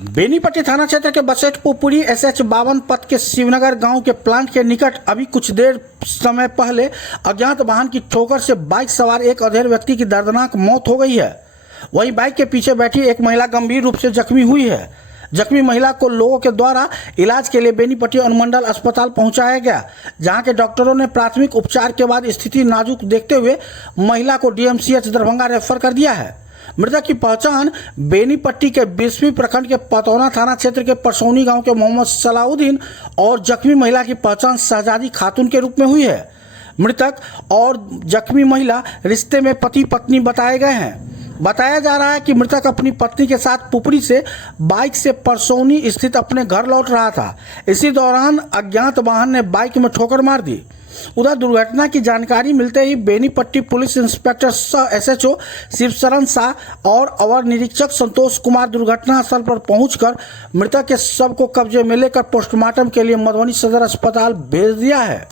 बेनीपट्टी थाना क्षेत्र के बसेटपुरी SH 52 पथ के शिवनगर गांव के प्लांट के निकट अभी कुछ देर समय पहले अज्ञात वाहन की ठोकर से बाइक सवार एक अधेड़ व्यक्ति की दर्दनाक मौत हो गई है। वहीं बाइक के पीछे बैठी एक महिला गंभीर रूप से जख्मी हुई है। जख्मी महिला को लोगों के द्वारा इलाज के लिए बेनीपट्टी अनुमंडल अस्पताल पहुंचाया गया, जहां के डॉक्टरों ने प्राथमिक उपचार के बाद स्थिति नाजुक देखते हुए महिला को DMCH दरभंगा रेफर कर दिया है। मृतक की पहचान बेनीपट्टी के 20वीं प्रखंड के पतौना थाना क्षेत्र के परसौनी गांव के मोहम्मद सलाउद्दीन और जख्मी महिला की पहचान शहजादी खातून के रूप में हुई है। मृतक और जख्मी महिला रिश्ते में पति पत्नी बताए गए हैं। बताया जा रहा है कि मृतक अपनी पत्नी के साथ पुपरी से बाइक से परसौनी स्थित अपने घर लौट रहा था। इसी दौरान अज्ञात वाहन ने बाइक में ठोकर मार दी। उधर दुर्घटना की जानकारी मिलते ही बेनीपट्टी पुलिस इंस्पेक्टर सह SHO शिवशरण शाह और अवर निरीक्षक संतोष कुमार दुर्घटना स्थल पर पहुंचकर मृतक के शव को कब्जे में लेकर पोस्टमार्टम के लिए मधुबनी सदर अस्पताल भेज दिया है।